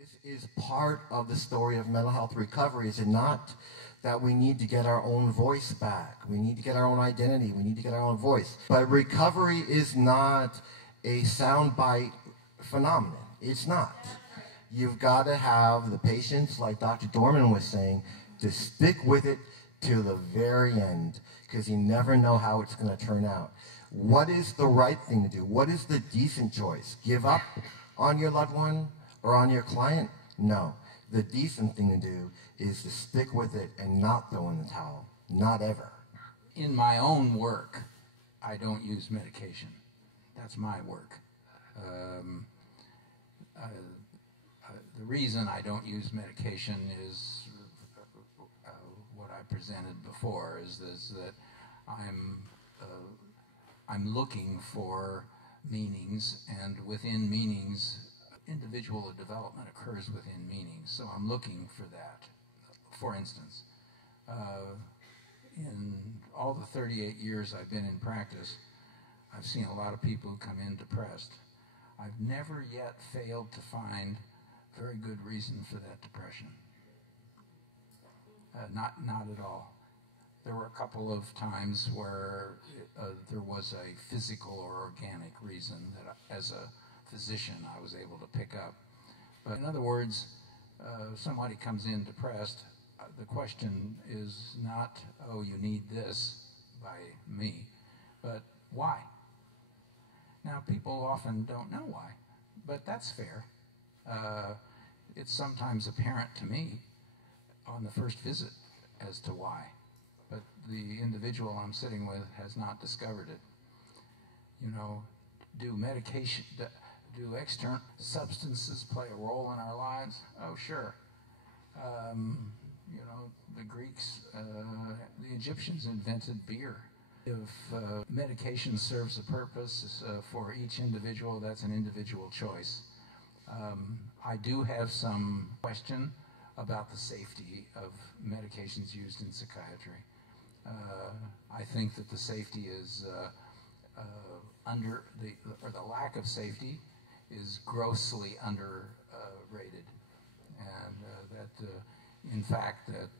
This is part of the story of mental health recovery, is it not? That we need to get our own voice back. We need to get our own identity. We need to get our own voice. But recovery is not a soundbite phenomenon. It's not. You've got to have the patience, like Dr. Dorman was saying, to stick with it to the very end, because you never know how it's going to turn out. What is the right thing to do? What is the decent choice? Give up on your loved one or on your client? No. The decent thing to do is to stick with it and not throw in the towel. Not ever. In my own work, I don't use medication. That's my work. The reason I don't use medication is what I presented before, is that I'm looking for meanings, and within meanings, individual development occurs within meanings. So I'm looking for that. For instance, in all the 38 years I've been in practice, I've seen a lot of people who come in depressed. I've never yet failed to find very good reason for that depression. Not at all. There were a couple of times where there was a physical or organic reason that, as a physician, I was able to pick up. But in other words, somebody comes in depressed, the question is not, oh, you need this by me, but why? Now, people often don't know why, but that's fair. It's sometimes apparent to me on the first visit as to why, but the individual I'm sitting with has not discovered it. You know, do external substances play a role in our lives? Oh, sure. You know, the Greeks, the Egyptians invented beer. If medication serves a purpose for each individual, that's an individual choice. I do have some question about the safety of medications used in psychiatry. I think that the safety is the lack of safety is grossly underrated, and that in fact that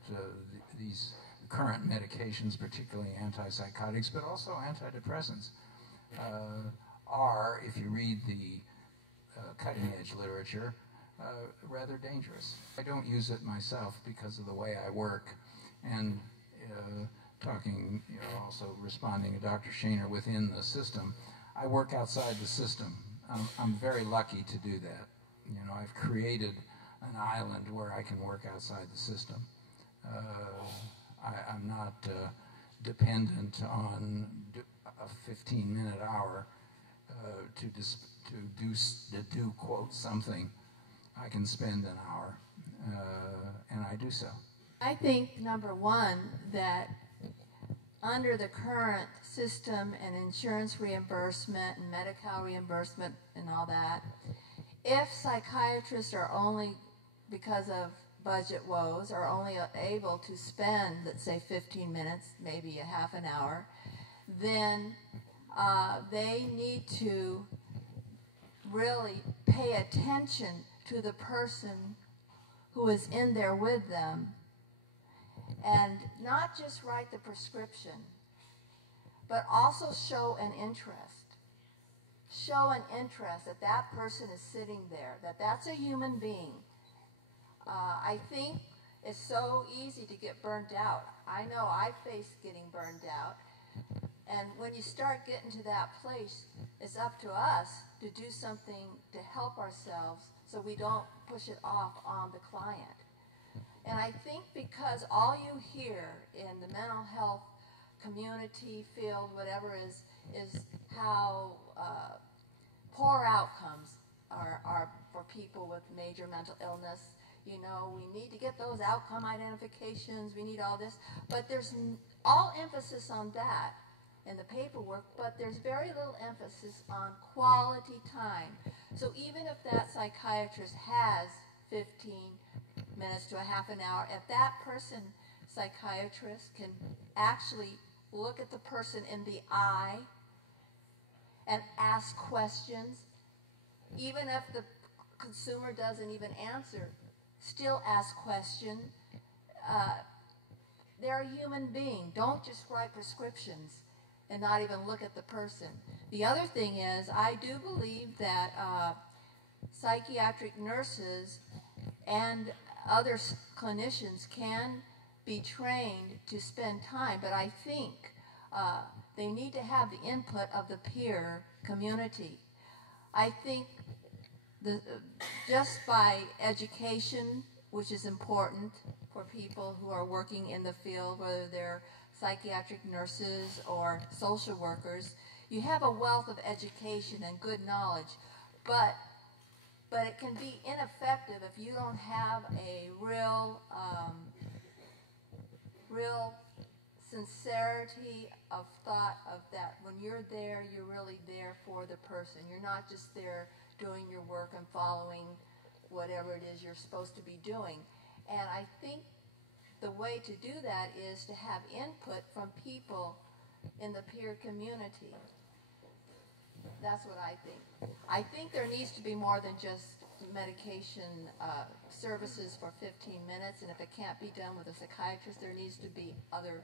these current medications, particularly antipsychotics, but also antidepressants, are, if you read the cutting-edge literature, rather dangerous. I don't use it myself because of the way I work, and talking, you know, also responding to Dr. Shaner within the system, I work outside the system. I'm very lucky to do that. You know, I've created an island where I can work outside the system. I'm not dependent on a 15-minute hour to do quote something. I can spend an hour, and I do so. I think, number one, that under the current system and insurance reimbursement and Medi-Cal reimbursement and all that, if psychiatrists are only, because of budget woes, are only able to spend, let's say, 15 minutes, maybe a half an hour, then they need to really pay attention to the person who is in there with them, and not just write the prescription, but also show an interest. Show an interest that that person is sitting there, that that's a human being. I think it's so easy to get burnt out. I know I faced getting burned out. And when you start getting to that place, it's up to us to do something to help ourselves so we don't push it off on the client. And I think because all you hear in the mental health community field, whatever, is how poor outcomes are for people with major mental illness. You know, we need to get those outcome identifications, we need all this, but there's all emphasis on that in the paperwork, but there's very little emphasis on quality time. So even if that psychiatrist has 15 minutes to a half an hour, if that person, psychiatrist, can actually look at the person in the eye and ask questions, even if the consumer doesn't even answer, still ask questions. They're a human being. Don't just write prescriptions and not even look at the person. The other thing is, I do believe that psychiatric nurses and other clinicians can be trained to spend time, but I think they need to have the input of the peer community. I think just by education, which is important for people who are working in the field, whether they're psychiatric nurses or social workers, you have a wealth of education and good knowledge, but it can be ineffective if you don't have a real sincerity of thought of that when you're there, you're really there for the person. You're not just there doing your work and following whatever it is you're supposed to be doing. And I think the way to do that is to have input from people in the peer community. That's what I think. I think there needs to be more than just medication services for 15 minutes, and if it can't be done with a psychiatrist, there needs to be other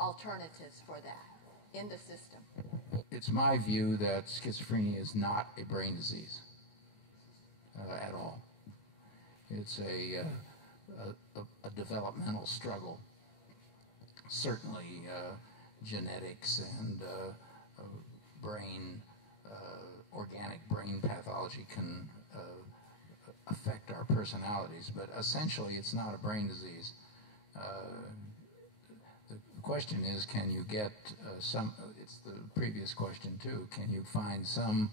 alternatives for that in the system. It's my view that schizophrenia is not a brain disease at all. It's a developmental struggle. Certainly genetics and brain, organic brain pathology can affect our personalities, but essentially it's not a brain disease. The question is, can you get it's the previous question too, can you find some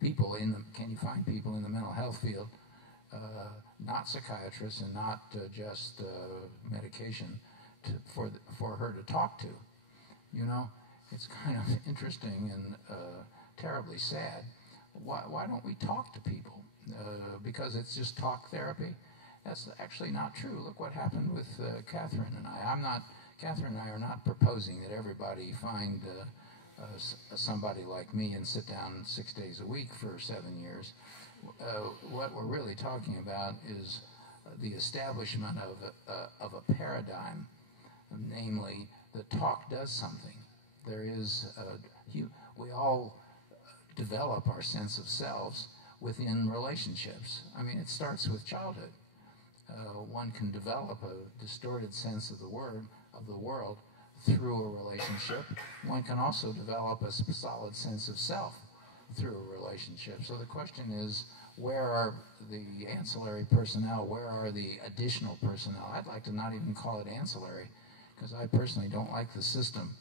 people can you find people in the mental health field, not psychiatrists and not just medication, for her to talk to? You know, it's kind of interesting and terribly sad. Why don't we talk to people? Because it's just talk therapy? That's actually not true. Look what happened with Catherine and I. Catherine and I are not proposing that everybody find somebody like me and sit down 6 days a week for 7 years. What we're really talking about is the establishment of a paradigm, namely that talk does something. There is, we all develop our sense of selves within relationships. I mean, it starts with childhood. One can develop a distorted sense of the world through a relationship. One can also develop a solid sense of self through a relationship. So the question is, where are the ancillary personnel? Where are the additional personnel? I'd like to not even call it ancillary, because I personally don't like the system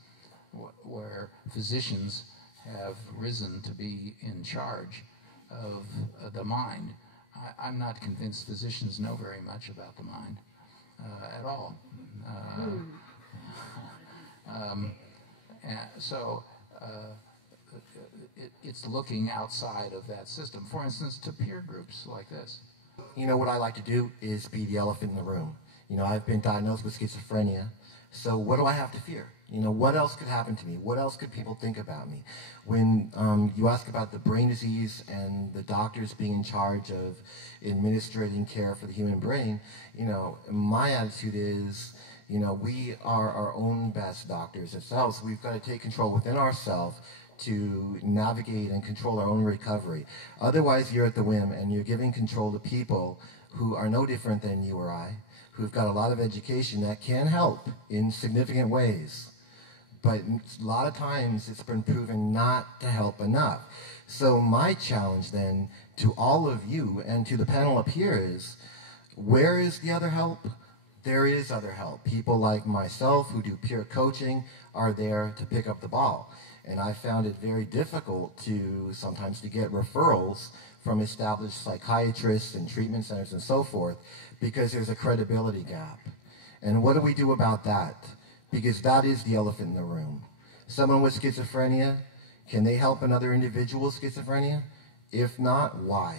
where physicians have risen to be in charge of the mind. I'm not convinced physicians know very much about the mind at all. It's looking outside of that system. For instance, to peer groups like this. You know, what I like to do is be the elephant in the room. You know, I've been diagnosed with schizophrenia, so what do I have to fear? You know, what else could happen to me? What else could people think about me? When you ask about the brain disease and the doctors being in charge of administering care for the human brain, you know, my attitude is, you know, we are our own best doctors ourselves. We've got to take control within ourselves to navigate and control our own recovery. Otherwise, you're at the whim and you're giving control to people who are no different than you or I, who've got a lot of education that can help in significant ways. But a lot of times it's been proven not to help enough. So my challenge then to all of you and to the panel up here is, where is the other help? There is other help. People like myself who do peer coaching are there to pick up the ball. And I found it very difficult sometimes to get referrals from established psychiatrists and treatment centers and so forth, because there's a credibility gap. And what do we do about that? Because that is the elephant in the room. Someone with schizophrenia, can they help another individual with schizophrenia? If not, why?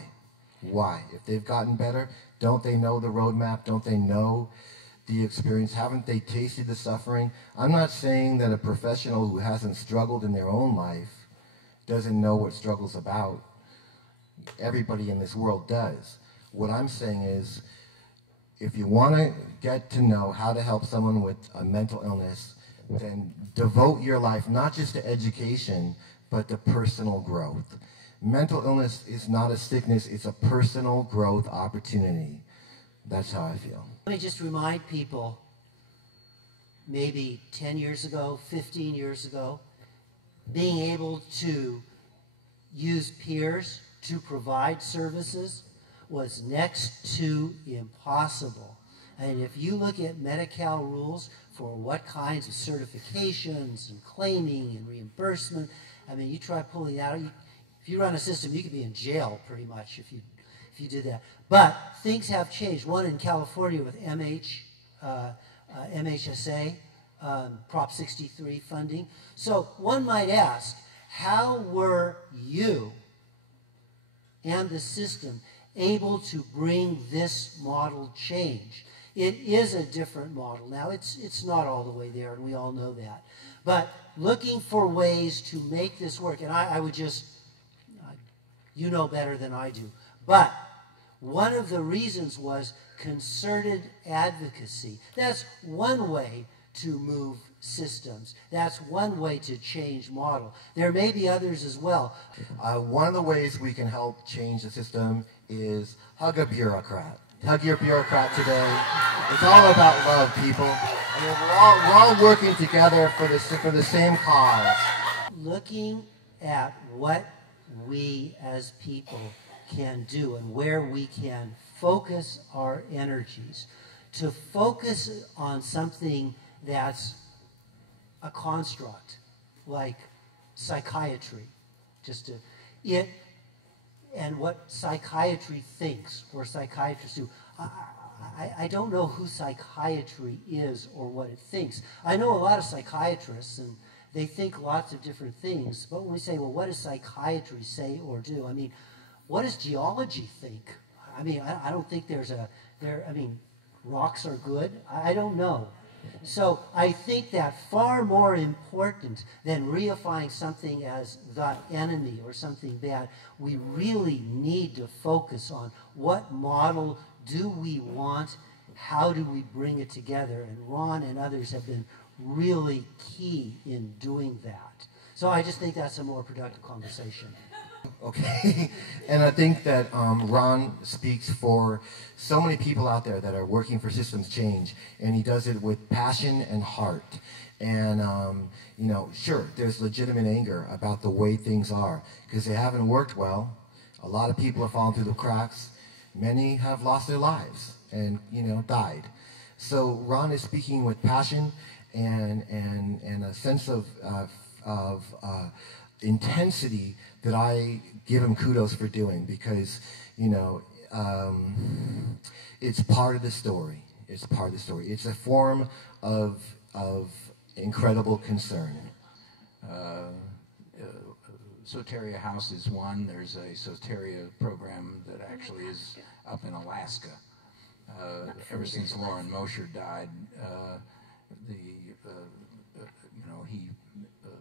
Why? If they've gotten better, don't they know the roadmap? Don't they know the experience? Haven't they tasted the suffering? I'm not saying that a professional who hasn't struggled in their own life doesn't know what struggle's about. everybody in this world does. What I'm saying is, if you want to get to know how to help someone with a mental illness, then devote your life not just to education, but to personal growth. Mental illness is not a sickness, it's a personal growth opportunity. That's how I feel. Let me just remind people, maybe 10 years ago, 15 years ago, being able to use peers to provide services was next to impossible. And if you look at Medi-Cal rules for what kinds of certifications and claiming and reimbursement, I mean, you try pulling that out, if you run a system, you could be in jail pretty much if you did that. But things have changed. One in California with MHSA, Prop 63 funding. So one might ask, how were you and the system able to bring this model change? It is a different model. Now, it's not all the way there, and we all know that. But looking for ways to make this work, and I would just, you know better than I do, but one of the reasons was concerted advocacy. That's one way to move systems. That's one way to change model. There may be others as well. One of the ways we can help change the system is hug a bureaucrat. Hug your bureaucrat today. It's all about love, people. I mean, we're all working together for the same cause. Looking at what we as people can do and where we can focus our energies, to focus on something that's a construct like psychiatry, and what psychiatry thinks or psychiatrists do. I don't know who psychiatry is or what it thinks. I know a lot of psychiatrists, and they think lots of different things, but when we say, well, what does psychiatry say or do? I mean, what does geology think? I mean, I don't think I mean, rocks are good. I don't know. So I think that far more important than reifying something as the enemy or something bad, we really need to focus on what model do we want, how do we bring it together, and Ron and others have been really key in doing that. So I just think that's a more productive conversation. Okay, and I think that Ron speaks for so many people out there that are working for systems change, and he does it with passion and heart. And, you know, sure, there's legitimate anger about the way things are, because they haven't worked well. A lot of people are falling through the cracks. Many have lost their lives and, you know, died. So Ron is speaking with passion and a sense of intensity that I give him kudos for doing, because, you know, it's part of the story. It's part of the story. It's a form of incredible concern. Soteria House is one. There's a Soteria program that actually is up in Alaska. Ever since Lauren Mosher died, he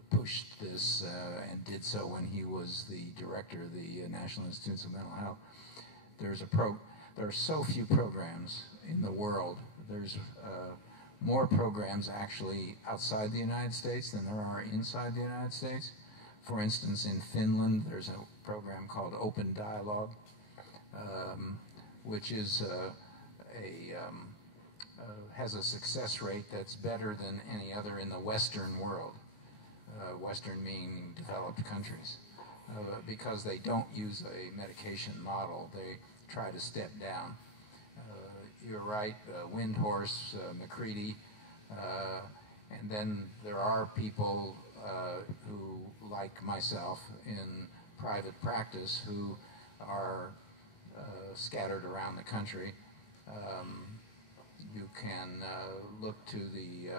pushed this and did so when he was the director of the National Institutes of Mental Health. There are so few programs in the world. There's more programs actually outside the United States than there are inside the United States. For instance, in Finland, there's a program called Open Dialogue, which is has a success rate that's better than any other in the Western world. Western meaning developed countries, because they don't use a medication model. They try to step down. You're right, Windhorse, McCready, and then there are people who, like myself, in private practice who are scattered around the country. You can look to the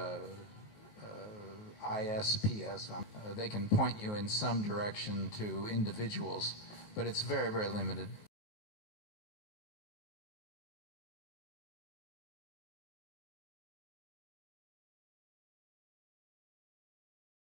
ISPS. They can point you in some direction to individuals, but it's very, very limited.